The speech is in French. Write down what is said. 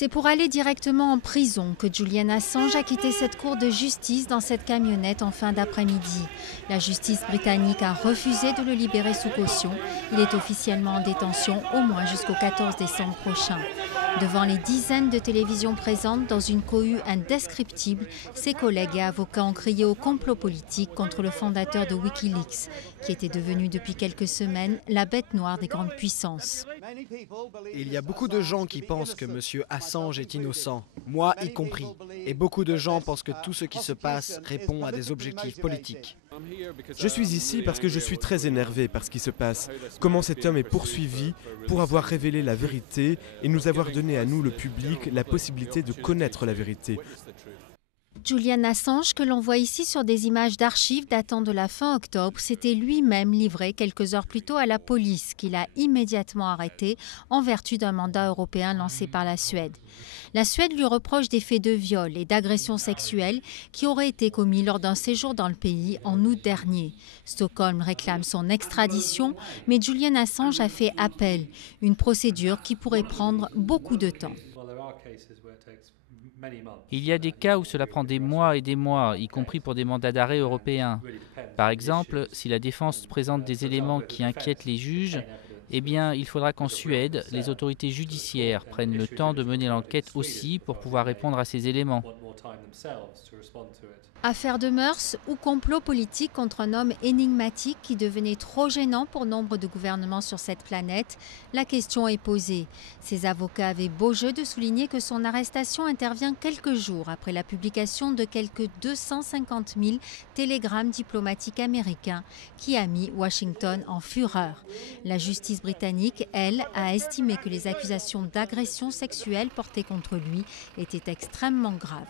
C'est pour aller directement en prison que Julian Assange a quitté cette cour de justice dans cette camionnette en fin d'après-midi. La justice britannique a refusé de le libérer sous caution. Il est officiellement en détention au moins jusqu'au 14 décembre prochain. Devant les dizaines de télévisions présentes dans une cohue indescriptible, ses collègues et avocats ont crié au complot politique contre le fondateur de Wikileaks, qui était devenu depuis quelques semaines la bête noire des grandes puissances. Il y a beaucoup de gens qui pensent que M. Assange est innocent, moi y compris. Et beaucoup de gens pensent que tout ce qui se passe répond à des objectifs politiques. Je suis ici parce que je suis très énervé par ce qui se passe. Comment cet homme est poursuivi pour avoir révélé la vérité et nous avoir donné à nous, le public, la possibilité de connaître la vérité. Julian Assange, que l'on voit ici sur des images d'archives datant de la fin octobre, s'était lui-même livré quelques heures plus tôt à la police, qui l'a immédiatement arrêté en vertu d'un mandat européen lancé par la Suède. La Suède lui reproche des faits de viol et d'agression sexuelle qui auraient été commis lors d'un séjour dans le pays en août dernier. Stockholm réclame son extradition, mais Julian Assange a fait appel, une procédure qui pourrait prendre beaucoup de temps. Il y a des cas où cela prend des mois et des mois, y compris pour des mandats d'arrêt européens. Par exemple, si la défense présente des éléments qui inquiètent les juges, eh bien, il faudra qu'en Suède, les autorités judiciaires prennent le temps de mener l'enquête aussi pour pouvoir répondre à ces éléments. Affaire de mœurs ou complot politique contre un homme énigmatique qui devenait trop gênant pour nombre de gouvernements sur cette planète, la question est posée. Ses avocats avaient beau jeu de souligner que son arrestation intervient quelques jours après la publication de quelques 250 000 télégrammes diplomatiques américains qui a mis Washington en fureur. La justice britannique, elle, a estimé que les accusations d'agression sexuelle portées contre lui étaient extrêmement graves.